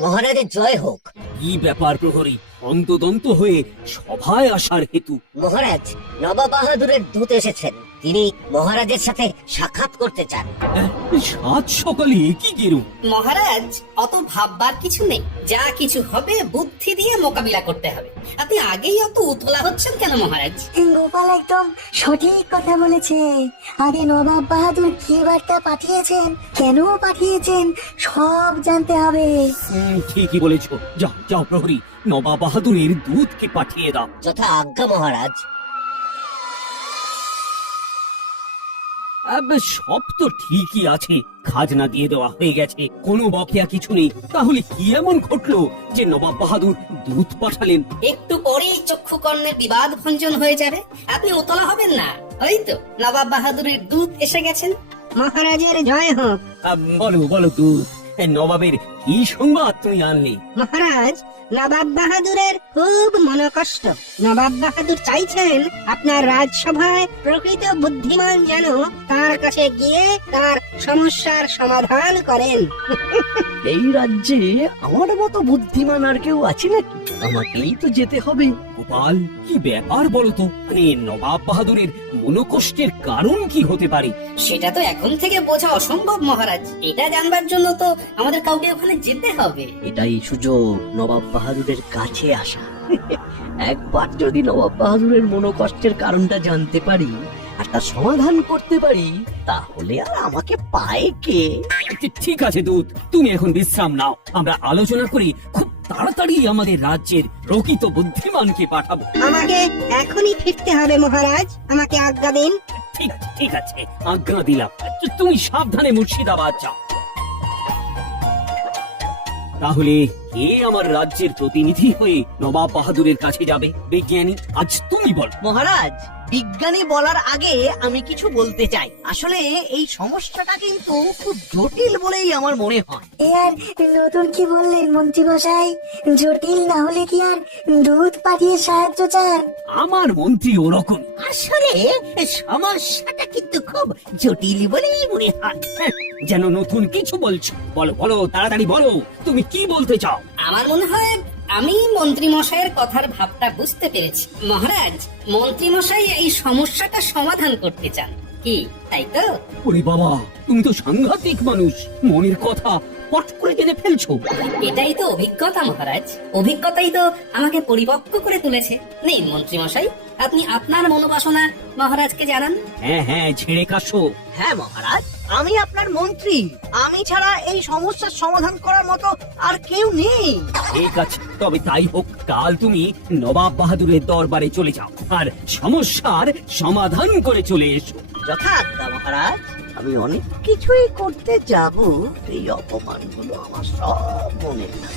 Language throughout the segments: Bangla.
মহারাজের জয় হোক। কি ব্যাপার প্রহরী, অন্তদন্ত হয়ে সভায় আসার হেতু? মহারাজ, নবাব বাহাদুরের দূত এসেছেন। তিনি মহারাজের সাথে সাক্ষাৎ করতে চান। সাত সকালে কি গেরু? মহারাজ, অত ভাববার কিছু নেই। যা কিছু হবে বুদ্ধি দিয়ে মোকাবিলা করতে হবে। আপনি আগেই অত উতলা হচ্ছেন কেন মহারাজ? গোপাল একদম সঠিক কথা বলেছে। আগে নবাব বাহাদুর কি বার্তা পাঠিয়েছেন, কেন পাঠিয়েছেন, সব জানতে হবে। ঠিকই বলেছ। যাও যাও প্রহরী, নবাব বাহাদুরের দূতকে পাঠিয়ে দাও। যথা আজ্ঞা মহারাজ। সব তো ঠিকই আছে, খাজনা দিয়ে দেওয়া হয়ে গেছে, কোনো বকেয়া কিছু নেই। তাহলে কি এমন ঘটলো যে নবাব বাহাদুর দূত পাঠালেন? একটু পরেই চক্ষু কর্ণের বিবাদ ভঞ্জন হয়ে যাবে। আপনি উতলা হবেন না। ওই তো নবাব বাহাদুরের দূত এসে গেছেন। মহারাজের জয় হোক। বলো বলো দূত, নবাবের কি সংবাদ তুমি আনলে? মহারাজ, নবাব বাহাদুরের খুব মনোকষ্ট। নবাব বাহাদুর চাইছেন আপনার রাজসভায় প্রকৃত বুদ্ধিমান যেন তার কাছে গিয়ে তার সমস্যার সমাধান করেন। এই রাজ্যে আমার মতো বুদ্ধিমান আর কেউ আছে নাকি? আমাকেই তো যেতে হবে। গোপাল, কি ব্যাপার বলো তো? মানে নবাব বাহাদুরের মনোকষ্টের কারণ কি হতে পারে? সেটা তো এখন থেকে বোঝা অসম্ভব মহারাজ। এটা জানবার জন্য তো আমাদের কাউকে ওখানে যেতে হবে। এটাই সুযোগ নবাব বাহাদুরের কাছে আসা। একবার যদি নবাব বাহাদুরের মনোকষ্টের কারণটা জানতে পারি আর তার সমাধান করতে পারি, তাহলে আর আমাকে পায় কে? ঠিক আছে দূত, তুমি এখন বিশ্রাম নাও। আমরা আলোচনা করি, খুব তাড়াতাড়ি আমাদের রাজ্যের প্রকৃত বুদ্ধিমানকে পাঠাবো। আমাকে এখনই ফিরতে হবে মহারাজ, আমাকে আজ্ঞা দিন। ঠিক আছে, আজ্ঞা দিলাম। তুমি সাবধানে মুর্শিদাবাদ যাও। তাহলে কে আমার রাজ্যের প্রতিনিধি হয়ে নবাব বাহাদুরের কাছে যাবে? বিজ্ঞানী, আজ তুমি বল। মহারাজ, বিজ্ঞানী বলার আগে আমি কিছু বলতে চাই। আসলে এই সমস্যাটা কিন্তু খুব জটিল বলেই আমার মনে হয়। এ আর নতুন কি বললেন মন্ত্রী মশাই? জটিল না হলে কি আর দূত পাঠিয়ে সাহায্য চান? আমার মন্ত্রী ওরকম। আসলে সমস্যাটা কিন্তু খুব জটিল বলেই মনে হয়। যেন নতুন কিছু বলছো। বলো বলো, তাড়াতাড়ি বলো, তুমি কি বলতে চাও? আমার মনে হয় আমি মন্ত্রী মশাইয়ের কথার ভাবটা বুঝতে পেরেছি। মহারাজ, মন্ত্রী মশাই এই সমস্যাটা সমাধান করতে চান, কি তাই তো? ওরে বাবা, তুমি তো সাংঘাতিক মানুষ, মনের কথা পট করে জেনে ফেলছো। এটাই তো অভিজ্ঞতা মহারাজ। অভিজ্ঞতাই তো আমাকে পরিপক্ক করে তুলেছে। নেই মন্ত্রী মশাই, আপনি আপনার মনোবাসনা মহারাজকে জানান। হ্যাঁ, ছেড়ে কাশো। হ্যাঁ মহারাজ, আমি আপনার মন্ত্রী। আমি ছাড়া এই সমস্যার সমাধান করার মতো আর কেউ নেই। ঠিক আছে, তবে তাই হোক। কাল তুমি নবাব বাহাদুরের দরবারে চলে যাও আর সমস্যার সমাধান করে চলে এসো। যথাজ্ঞা মহারাজ। আমি অনেক কিছুই করতে যাব, এই অপমানগুলো আমার সব মনে নাই।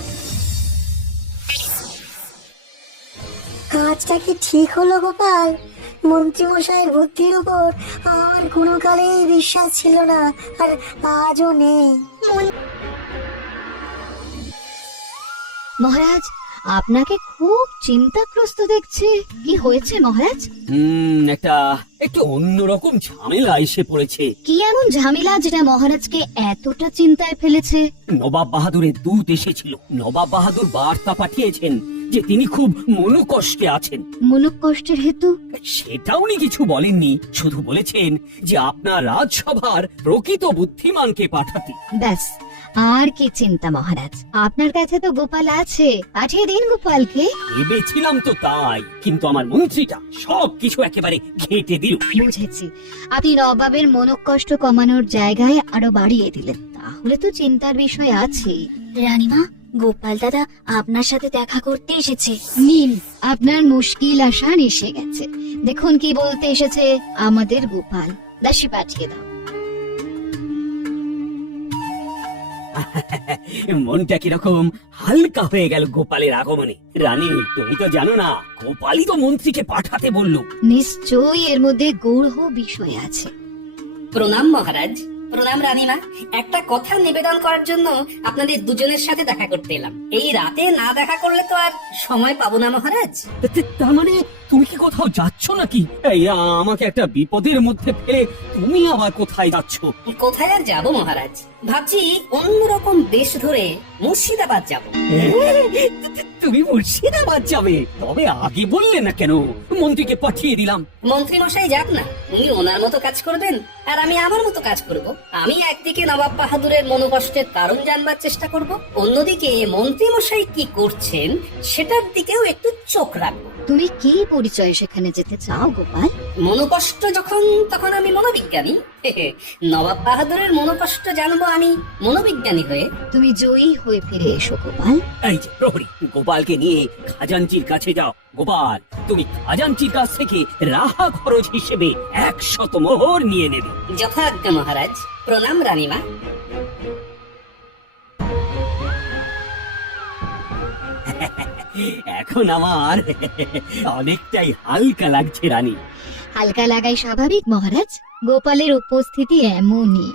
কাজটা কি ঠিক হলো গোপাল? মন্ত্রী মশাইয়ের বুদ্ধির উপর আমার কোনো কালেই বিশ্বাস ছিল না, আর আজও নেই। মহারাজ, আপনাকে খুব চিন্তাগ্রস্ত দেখছে। কি হয়েছে মহারাজ? একটু অন্যরকম ঝামেলা এসে পড়েছে। কি এমন ঝামেলা যেটা মহারাজকে এতটা চিন্তায় ফেলেছে? নবাব বাহাদুরের দূত এসেছিল। নবাব বাহাদুর বার্তা পাঠিয়েছেন যে তিনি খুব মনোকষ্টে আছেন। মনোকষ্টের হেতু? সেটা উনি কিছু বলেননি, শুধু বলেছেন যে আপনার রাজসভার প্রকৃত বুদ্ধিমানকে পাঠাতে। ব্যাস, আর কি চিন্তা মহারাজ? আপনার কাছে তো গোপাল আছে, পাঠিয়ে দিন গোপালকে। ভেবেছিলাম তো তাই, কিন্তু আমার মন্ত্রীটা সবকিছু একেবারে ঘেঁটে দিল। বুঝেছি, আপনি নবাবের মনোকষ্ট কমানোর জায়গায় আরো বাড়িয়ে দিলেন। তাহলে তো চিন্তার বিষয় আছে। রানীমা, গোপাল দাদা আপনার সাথে দেখা করতে এসেছে। নিন, আপনার মুশকিল আসান এসে গেছে। দেখুন কি বলতে এসেছে আমাদের গোপাল। দাসী পাঠিয়ে দাও। মনটা কিরকম হালকা হয়ে গেল গোপালের আগমনে। রানী, তুমি তো জানো না, গোপালই তো মন্ত্রীকে পাঠাতে বললো। নিশ্চয়ই এর মধ্যে গূঢ় বিষয় আছে। প্রণাম মহারাজ। প্রণাম রানীমা। একটা কথা নিবেদন করার জন্য আপনাদের দুজনের সাথে দেখা করতে এলাম। এই রাতে না দেখা করলে তো আর সময় পাবো না মহারাজ। তার মানে তুমি কি কোথাও যাচ্ছ নাকি? এই আমাকে একটা বিপদের মধ্যে ফেলে তুমি আবার কোথায় যাচ্ছ? কোথায় আর যাবো মহারাজ, ভাবছি অন্যরকম বেশ ধরে মুর্শিদাবাদ যাব। তুমি মুর্শিদাবাদ যাবে? তবে আগে বললে না কেন? মন্ত্রীকে পাঠিয়ে দিলাম। মন্ত্রী মশাই যাক না, উনি ওনার মতো কাজ করবেন আর আমি আমার মতো কাজ করব। আমি একদিকে নবাব বাহাদুরের মনোকষ্টের কারণ জানবার চেষ্টা করব, অন্যদিকে মন্ত্রী মশাই কি করছেন সেটার দিকেও একটু চোখ রাখবো। তুমি কি পরিচয়ে সেখানে যেতে চাও গোপাল? মনোকষ্ট যখন তখন আমি মনোবিজ্ঞানী। নবাব বাহাদুরের মনোকষ্ট জানবো আমি মনোবিজ্ঞানী হয়ে। তুমি জয়ী হয়ে ফিরে এসো গোপাল। এই যে প্রহরী, গোপালকে নিয়ে খাজাঞ্চির কাছে যাও। গোপাল, তুমি খাজাঞ্চির কাছ থেকে রাহা খরচ হিসেবে 100 মোহর নিয়ে নেবে। যথাজ্ঞা মহারাজ। প্রণাম রানীমা। এখন আমার অনেকটাই হালকা লাগছে রানী। হালকা লাগাই স্বাভাবিক মহারাজ, গোপালের উপস্থিতি এমনই।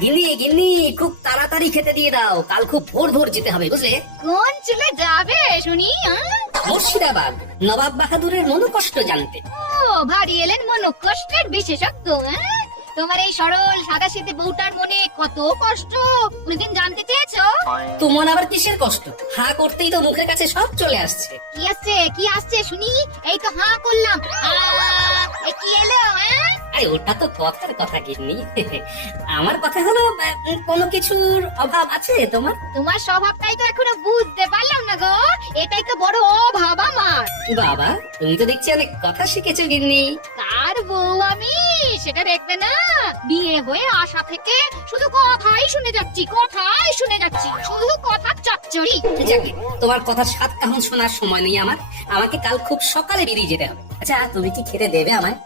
গিন্নি গিন্নি, খুব তাড়াতাড়ি খেতে দিয়ে দাও, কাল খুব ভোর ভোর যেতে হবে বুঝলে। কোন চলে যাবে শুনি? মুর্শিদাবাদ নবাব বাহাদুরের মনোকষ্ট জানতে। ও ভারী এলেন মনোকষ্টের বিশেষজ্ঞ। তোমার এই সরল সাদাসিধে বউটার মনে কত কষ্ট কোনদিন জানতে চেয়েছো? তোমার আবার কিসের কষ্ট? হা করতেই তো মুখের কাছে সব চলে আসছে। কি আসছে শুনি? এই তো হাঁ করলাম। এ কি এলো? আরে ওটা তো কথার কথা গিন্নি। আমার কথা হলো কোনো কিছুর অভাব আছে তোমার? তোমার স্বভাবটাই তো এখনো বুঝতে পারলাম না গো, এটাই তো বড় অভাব আমার। বাবা, তুমি তো দেখছি অনেক কথা শিখেছো গিন্নি। কার বউ আমি সেটা দেখবে না? বিয়ে হয়ে আসা থেকে শুধু কথাই শুনে যাচ্ছি, শুধু কথা চচ্চড়ি। যাকে তোমার কথার স্বাদ কাহন শোনার সময় নেই আমার। আমাকে কাল খুব সকালে বেরিয়ে যেতে হবে। আচ্ছা, তুমি কি খেতে দেবে আমায়?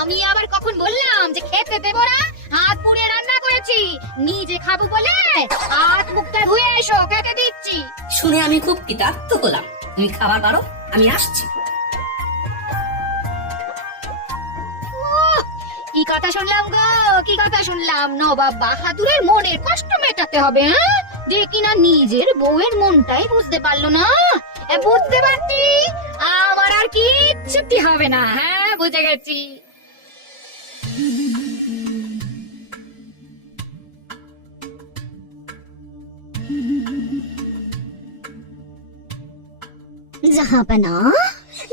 আমি আবার কখন বললাম যে খেতে দেবো না? হাত পুড়ে রান্না করেছি, নিজে খাবো বলে হাত মুখটা ধুয়ে এসো, খেতে দিচ্ছি। শুনে আমি খুব কৃতার্থ হলাম। তুমি খাবার পারো, আমি আসছি। কি কথা শুনলাম গো, কি কথা শুনলাম? নবাব বাহাদুরের মনের কষ্ট মেটাতে হবে, যে কিনা নিজের বউয়ের মনটাই বুঝতে পারলো না। বুঝতে পারছি, আমার আর কিচ্ছুটি হবে না। হ্যাঁ, বুঝে গেছি। জাহাপনা,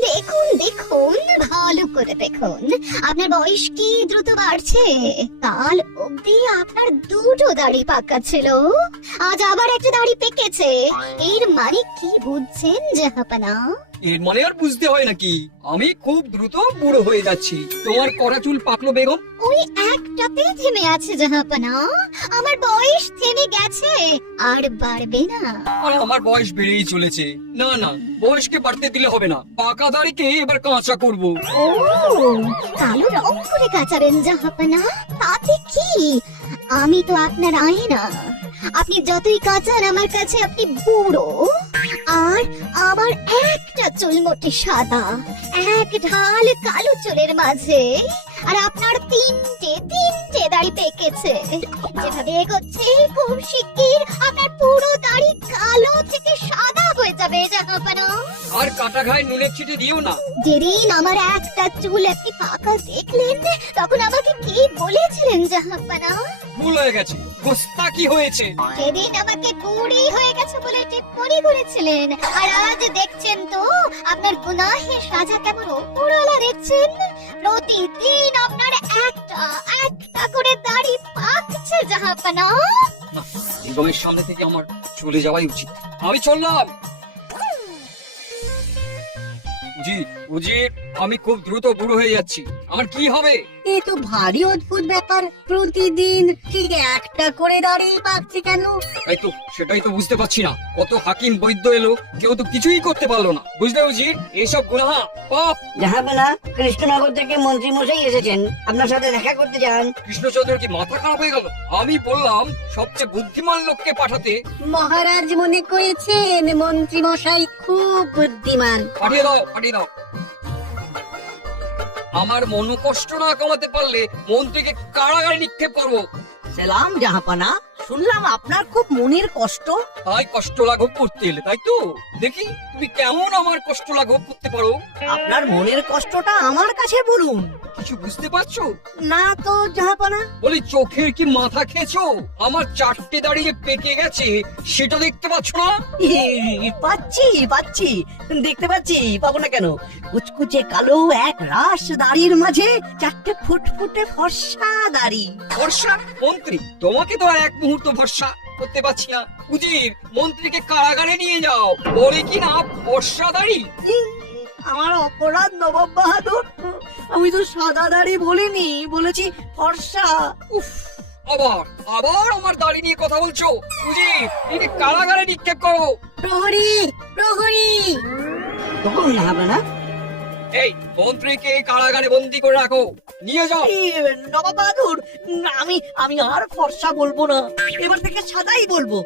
দেখুন দেখুন, ভালো করে দেখুন, আপনার বয়স কি দ্রুত বাড়ছে। কাল অবধি আপনার দুটো দাড়ি পাকা ছিল, আজ আবার একটা দাড়ি পেকেছে। এর মানে কি বুঝছেন জাহাপনা? এর মানে আর বুঝতে হয় নাকি? আমি খুব দ্রুত বুড়ো হয়ে যাচ্ছি। তোমার কড়া চুল পাকলো বেগম? ওই একটাতেই থেমে আছে জাহাপনা, আমার বয়স থেমে গেছে, আর বাড়বে না। আর আমার বয়স বেড়েই চলেছে। না না, বয়সকে বাড়তে দিলে হবে না। পাকা দাড়িকে এবার কাঁচা করব। ও, কালো রং করে কাচাবেন জাহাপনা? তাতে কি? আমি তো আপনার আয়না, আপনি যতই কাচান আমার কাছে আপনি বুড়ো। আর আমার একটা চুল মোটে সাদা, এক ঢাল কালো চুলের মাঝে, আর আপনার তিনটে দাড়ি পেকেছে। যেভাবে এগোচ্ছে খুব শিগগির আপনার পুরো দাড়ি কালো থেকে সাদা হয়ে যাবে জাহাপনা। আর কাটা ঘায়ে নুনের ছিটে দিও না। যেদিন আমার একটা চুল আপনি পাকা দেখলেন, তখন আমাকে কি বলেছিলেন জাহাপনা? ভুল হয়ে গেছে, গোস্তাকি হয়েছে। সেদিন আমাকে বুড়ি হয়ে গেছে বলে টিপ্পনি করেছিলেন, আর আজ দেখছেন তো আপনার গুনাহের সাজা কেমন ওপরওয়ালা দিচ্ছেন। প্রতিদিন আপনার একটা করে দাড়ি পাকছে জাহাপনা। বেগমের সামনে থেকে আমার চলে যাওয়াই উচিত। আমি চললাম। উজির, আমি খুব দ্রুত বুড়ো হয়ে যাচ্ছি। আমার কি হবে? এ তো ভারী অদ্ভুত ব্যাপার, প্রতিদিন ঠিক একটা করে দাড়ি পাকছে কেন? সেটাই তো বুঝতে পারছি না। কত হাকিম বৈদ্য এলো, কেউ তো কিছুই করতে পারলো না। বুঝলে উজির, এসব গুনাহ পাপ। জাহাপনা, কৃষ্ণনগর থেকে মন্ত্রী মশাই এসেছেন, আপনার সাথে দেখা করতে চান। কৃষ্ণচন্দ্র কি মাথা খারাপ হয়ে গেল? আমি বললাম সবচেয়ে বুদ্ধিমান লোককে পাঠাতে। মহারাজ মনে করেছেন মন্ত্রী মশাই খুব বুদ্ধিমান। পাঠিয়ে দাও। আমার মনোকষ্ট না কমাতে পারলে মন্ত্রীকে কারাগারে নিক্ষেপ করবো। সালাম জাহাপানা, শুনলাম আপনার খুব মনের কষ্ট। তাই কষ্ট লাঘব করতে এলে, তাই তো? দেখি তুমি কেমন আমার কষ্ট লাঘব করতে পারো। আপনার মনের কষ্টটা আমার কাছে বলুন। কিছু বুঝতে পারছো? না তো জাহাপনা। বলি চোখের কি মাথা খেয়েছো? আমার 4টে দাঁড়িয়ে পেকে গেছে, সেটা দেখতে পাচ্ছ না? পাচ্ছি দেখতে পাচ্ছি, পাবো না কেন? কুচকুচে কালো এক রাস দাড়ির মাঝে 4টে ফুটফুটে ফর্সা দাড়ি। ভরসা? মন্ত্রী, তোমাকে তো আর এক মুহূর্ত ভরসা করতে পারছি না। উজির, মন্ত্রীকে কারাগারে নিয়ে যাও, বলে কি না ভরসা দাঁড়ি। আমার অপরাধ নবাব বাহাদুর, আমি তো সাদা দাড়ি বলিনি, বলেছি ফর্সা। উফ, আবার আবার আমার দাড়ি নিয়ে কথা বলছো। উজির, একে কারাগারে নিক্ষেপ করো। প্রহরী, প্রহরী। তখন জাহাপনা, এই মন্ত্রীকে এই কারাগারে বন্দি করে রাখো, নিয়ে যাও। নবাব বাহাদুর, আমি আর ফর্সা বলবো না, এবার থেকে সাদাই বলবো।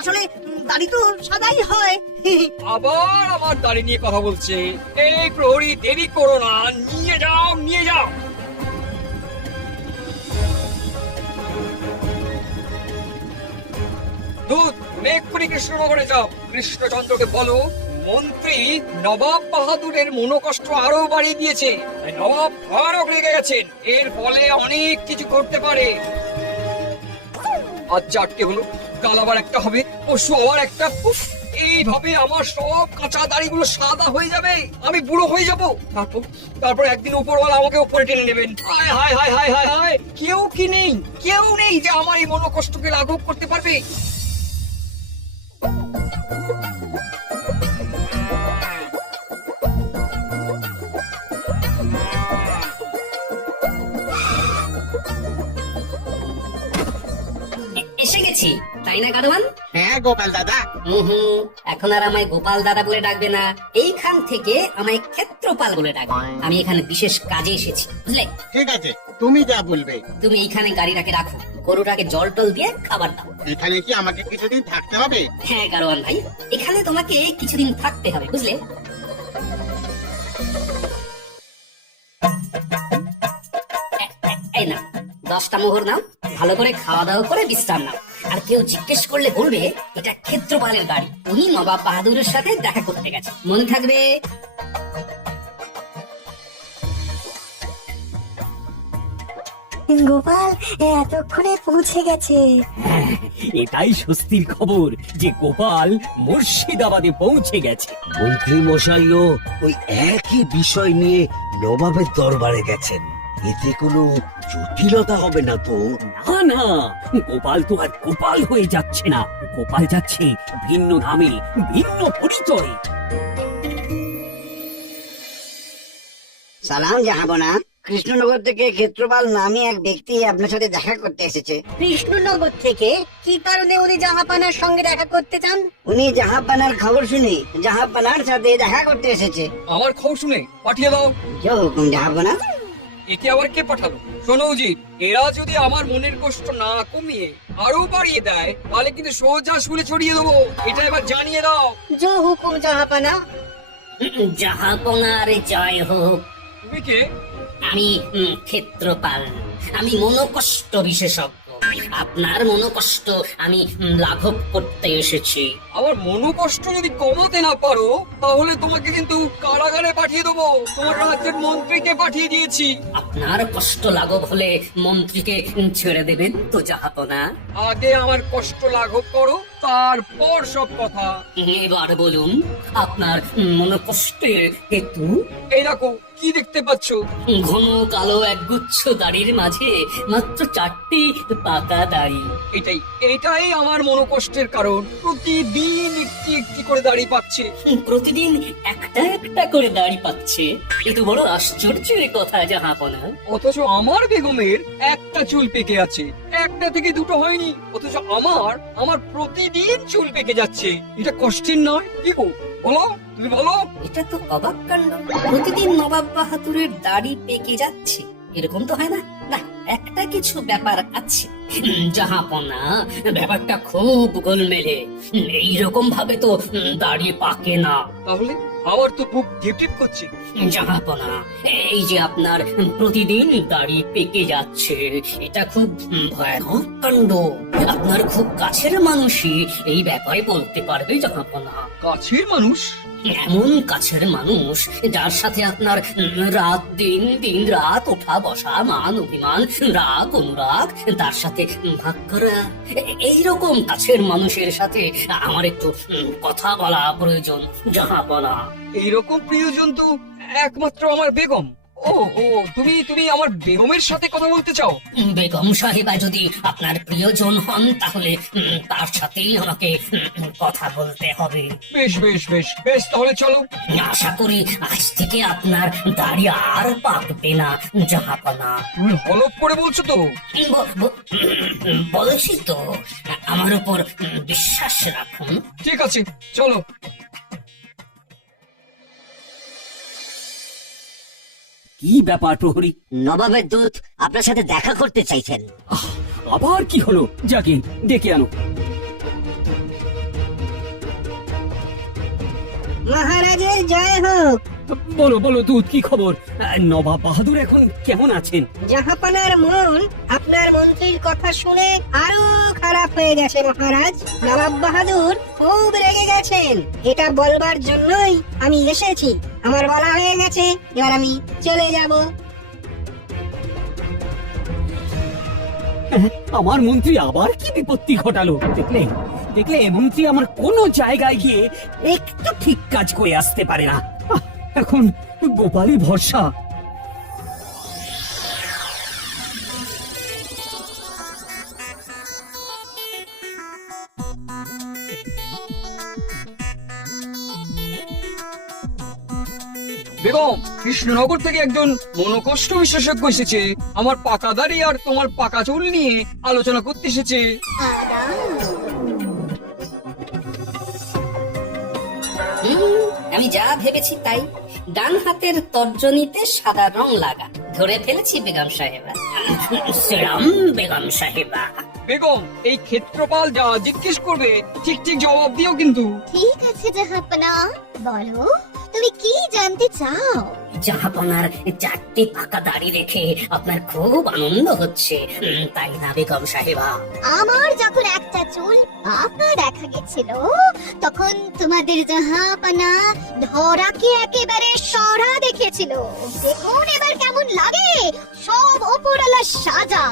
আসলে দাড়ি তো সাদাই হয়। আবার আমার দাড়ি নিয়ে কথা বলছে। এই প্রহরী, দেরি করো না, নিয়ে যাও। দূত, এক্ষুনি কৃষ্ণনগরে যাও। কৃষ্ণচন্দ্রকে বলো মন্ত্রী নবাব বাহাদুরের মনোকষ্ট আরো বাড়িয়ে দিয়েছে। তাই নবাব আরো রেগে গেছেন, এর ফলে অনেক কিছু করতে পারে। আজ 4টে হলো, কাল আবার একটা হবে, পরশু আবার একটা। উফ, এইভাবে আমার সব কাঁচা দাড়িগুলো সাদা হয়ে যাবে, আমি বুড়ো হয়ে যাব। তারপর একদিন উপরওয়ালা আমাকে উপরে টেনে নেবেন। হায় হায় হায় হায় হায় হায়, কেউ নেই যে আমার এই মনোকষ্টকে লাঘব করতে পারবে। এসে গেছি, তাই না গাড়োয়ান? হ্যাঁ গোপাল দাদা। এখন আর আমায় গোপাল দাদা বলে ডাকবে না, এইখান থেকে আমায় ক্ষেত্রপাল বলে ডাকবে। আমি এখানে বিশেষ কাজে এসেছি, বুঝলে? ঠিক আছে, তুমি যা বলবে। তুমি এইখানে গাড়িটাকে রাখো, গরুটাকে জল টল দিয়ে খাবার দাও। এখানে কি আমাকে কিছুদিন থাকতে হবে? হ্যাঁ গাড়োয়ান ভাই, এখানে তোমাকে কিছুদিন থাকতে হবে, বুঝলে? এই না, 10টা মোহর নাও, ভালো করে খাওয়া দাওয়া করে বিশ্রাম নাও। আর কেউ জিজ্ঞেস করলে বলবে এটা ক্ষেত্রপালের গাড়ি, উনি নবাব বাহাদুরের সাথে দেখা করতে গেছে, মনে থাকবে। গোপাল এতক্ষণে পৌঁছে গেছে। এটাই স্বস্তির খবর যে গোপাল মুর্শিদাবাদে পৌঁছে গেছে। মন্ত্রী মশাইও ওই একই বিষয় নিয়ে নবাবের দরবারে গেছেন, এতে কোনো জটিলতা হবে না তো? না, গোপাল তো আর গোপাল হয়ে যাচ্ছে না, গোপাল যাচ্ছে ভিন্ন নামে, ভিন্ন পরিচয়। সালাম জাহাবনা, কৃষ্ণনগর থেকে ক্ষেত্রপাল নামে এক ব্যক্তি আপনার সাথে দেখা করতে এসেছে। কৃষ্ণনগর থেকে কি কারণে উনি জাহাপানার সঙ্গে দেখা করতে চান? উনি জাহাপানার খবর শুনে জাহাপানার সাথে দেখা করতে এসেছে। আমার খবর শুনে পাঠিয়ে দাও। জয় হুকুম জাহাপনা। একে আবার কে পাঠালো? শোনো উজির, এরা যদি আমার মনের কষ্ট না কমিয়ে আরো বাড়িয়ে দেয়, তাহলে কিন্তু সোজা শুলে ছড়িয়ে দেবো, এটা এবার জানিয়ে দাও। জয় হুকুম জাহাপানা। জাহাপনার জয় হোক। তুমি কে? আমি ক্ষেত্রপাল, আমি মনোকষ্ট বিশেষজ্ঞ। আপনার মনোকষ্ট আমি লাঘব করতে এসেছি। আমার মনোকষ্ট যদি কমাতে না পারো, তাহলে তোমাকে কিন্তু কারাগারে পাঠিয়ে দেবো। তোমার রাজ্যের মন্ত্রীকে পাঠিয়ে দিয়েছি। আপনার কষ্ট লাঘব হলে মন্ত্রীকে ছেড়ে দেবেন তো জাহাপনা? আগে আমার কষ্ট লাঘব করো, তারপর সব কথা। এবার বলুন আপনার মনোকষ্টের হেতু। এই দেখো, কি দেখতে পাচ্ছ? ঘন কালো একগুচ্ছ দাড়ির মাঝে মাত্র 4টি পাকা দাড়ি। এটাই আমার মনোকষ্টের কারণ। প্রতিদিন একটি একটি করে দাড়ি পাচ্ছে। প্রতিদিন একটা একটা করে দাড়ি পাচ্ছে, এ তো বড় আশ্চর্যের কথা জাহাপনা। অথচ আমার বেগমের একটা চুল পেকে আছে, একটা থেকে দুটো হয়নি। অথচ আমার প্রতিদিন চুল পেকে যাচ্ছে। এটা কষ্টের নয়? কি গো, বলো, তুমি বলো। এটা তো অবাক কাণ্ড, প্রতিদিন নবাব বাহাদুরের দাড়ি পেকে যাচ্ছে, এরকম তো হয় না। না, একটা কিছু ব্যাপার আছে জাহাপনা, ব্যাপারটা খুব গোলমেলে। এইরকম ভাবে তো দাড়ি পাকে না। তাহলে আমার তো বুক টিপ টিপ করছে। জাহাপনা, এই যে আপনার প্রতিদিন দাড়ি পেকে যাচ্ছে, এটা খুব ভয়ানক কাণ্ড। আপনার খুব কাছের মানুষই এই ব্যাপারে বলতে পারবে জাহাপনা। কাছের মানুষ? এমন কাছের মানুষ যার সাথে আপনার রাত দিন দিন রাত ওঠা বসা, মান অভিমান, রাগ অনুরাগ তার সাথে ভাগ করা, এইরকম কাছের মানুষের সাথে আমার একটু কথা বলা প্রয়োজন জাহাপনা। এইরকম প্রিয়জন তো একমাত্র আমার বেগম। ও ও তুমি তুমি আমার বেগমের সাথে কথা বলতে চাও? বেগম সাহেবা যদি আপনার প্রিয়জন হন তাহলে তার সাথেই আমাকে কথা বলতে হবে। বেশ বেশ বেশ বেশ, তাহলে চলো। আশা করি আজ থেকে আপনার দাড়ি আর পাকবে না জাহাপনা। তুমি হলপ করে বলছো তো? বলেছি তো, আমার উপর বিশ্বাস রাখুন। ঠিক আছে, চলো। কি ব্যাপার প্রহরী? নবাবের দূত আপনার সাথে দেখা করতে চাইছেন। আবার কি হলো? যাকে ডেকে আনো। মহারাজের জয় হোক। বলো বলো দূত, কি খবর? নবাব বাহাদুর এখন কেমন আছেন? জাহাপানার মন আপনার মন্ত্রীর কথা শুনে আরো খারাপ হয়ে গেছে মহারাজ। নবাব বাহাদুর খুব রেগে গেছেন। এটা বলবার জন্যই আমি এসেছি। আমার বলা হয়ে গেছে, এবার আমি চলে যাব। আমার মন্ত্রী আবার কি বিপত্তি ঘটালো? দেখলে দেখলে মন্ত্রী আমার কোনো জায়গায় গিয়ে একটু ঠিক কাজ করে আসতে পারে না। এখন গোপালই ভরসা। বেগম, কৃষ্ণনগর থেকে একজন মনোকষ্ট বিশেষজ্ঞ এসেছে। আমার পাকা দাড়ি আর তোমার পাকা চুল নিয়ে আলোচনা করতে এসেছে। আমি যা ভেবেছি তাই। ডান হাতের তর্জনীতে সাদা রং লাগা। ধরে ফেলেছি বেগম সাহেবা। সেরাম বেগম সাহেবা। বেগম, এই ক্ষেত্রপাল যা জিজ্ঞেস করবে ঠিক ঠিক জবাব দিও কিন্তু। ঠিক আছে জাহাপনা, বলো তুমি কি জানতে চাও? জাহাপনার চারটি পাকা দাড়ি রেখে আপনার খুব আনন্দ হচ্ছে, তাই না বেগম সাহেবা? আমার যখন একটা চুল পাকা দেখা গেছিল তখন তোমাদের জাহাপনা ধরাকে একেবারে সরা দেখেছিল। দেখুন এবার কেমন লাগে, সব ওপরওয়ালা সাজা।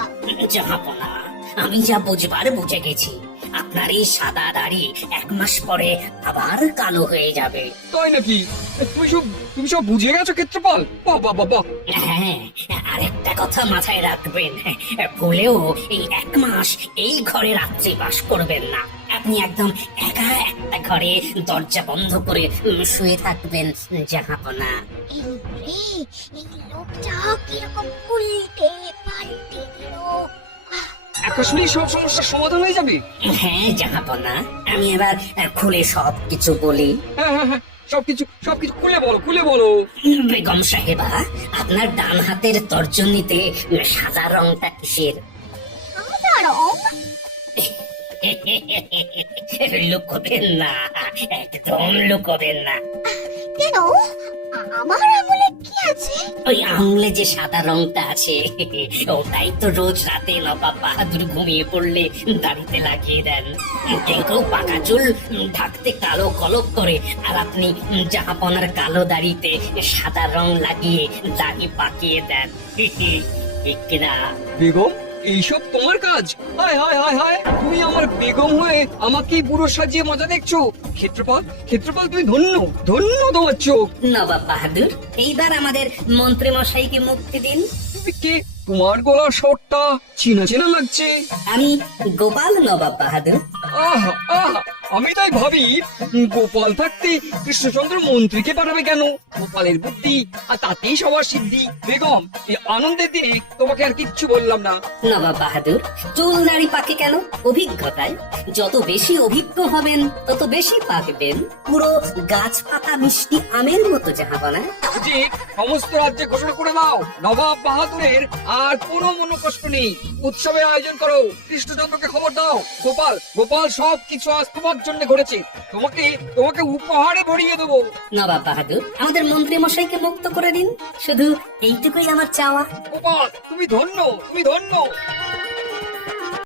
জাহাপনা, আমি যা বুঝবার বুঝে গেছি। আপনার এই সাদা দাড়ি 1 মাস পরে আবার কালো হয়ে যাবে। তাই নাকি? তুমি সব বুঝে গেছো ক্ষেত্রপাল? বাবা বাবা। হ্যাঁ, আরেকটা কথা মাথায় রাখবেন, ভুলেও এই 1 মাস এই ঘরে রাত্রি বাস করবেন না। আপনি একদম একা একটা ঘরে দরজা বন্ধ করে শুয়ে থাকবেন জাহাপনা। এই লোকটা কিরকম উল্টে পাল্টে দিল। একসঙ্গেই সব সমস্যার সমাধান হয়ে যাবে? হ্যাঁ জাহাপনা, আমি এবার খুলে সব কিছু বলি। হ্যাঁ হ্যাঁ হ্যাঁ, সবকিছু খুলে বলো। বেগম সাহেবা, আপনার ডান হাতের তর্জনীতে সাদা রংটা কিসের? সাদা রং? লুকোবেন না, একদম লুকোবেন না। কেন? আমার আঙুলে কি আছে? ওই আঙুলে যে সাদা রংটা আছে ওটাই তো রোজ রাতে নবাব বাহাদুর ঘুমিয়ে পড়লে দাড়িতে লাগিয়ে দেন। কেউ কেউ পাকা চুল ঢাকতে কালো কলপ করে, আর আপনি জাহাপনার কালো দাড়িতে সাদা রং লাগিয়ে দাড়ি পাকিয়ে দেন। ঠিক কিনা? বেগম, এইসব তোমার কাজ? হায় হায় হায় হায়, তুমি আমার বেগম হয়ে আমাকে বুড়ো সাজিয়ে মজা দেখছো। ক্ষেত্রপাল তুমি ধন্য ধন্য তোমার চোখ। নবাব বাহাদুর, এইবার আমাদের মন্ত্রী মশাইকে মুক্তি দিন। তুমি কে? তোমার গলার স্বরটা চেনা চেনা লাগছে। আমি গোপাল নবাব বাহাদুর। আহা আহা, আমি তাই ভাবি গোপাল থাকতে কৃষ্ণচন্দ্র মন্ত্রীকে পাঠাবে কেন? গোপালের বুদ্ধি আর তাতেই সবার সিদ্ধি। বেগম, এই আনন্দের দিনে তোমাকে আর কিচ্ছু বললাম না। নবাব বাহাদুর, চুল দাড়ি পাকে কেন? অভিজ্ঞতায়। যত বেশি অভিজ্ঞ হবেন তত বেশি পাকবেন। পুরো গাছ পাতা মিষ্টি আমের মতো জাহাপনা। যে সমস্ত রাজ্যে ঘোষণা করে দাও, নবাব বাহাদুরের আর কোনো মনোকষ্ট নেই। উৎসবের আয়োজন করো, কৃষ্ণচন্দ্রকে খবর দাও। গোপাল সব কিছু আজ তোমার জন্য ঘটেছে। তোমাকে তোমাকে উপহারে ভরিয়ে দেবো। নবাব বাহাদুর, আমাদের মন্ত্রী মশাইকে মুক্ত করে দিন, শুধু এইটুকুই আমার চাওয়া। গোপাল, তুমি ধন্য, তুমি ধন্য।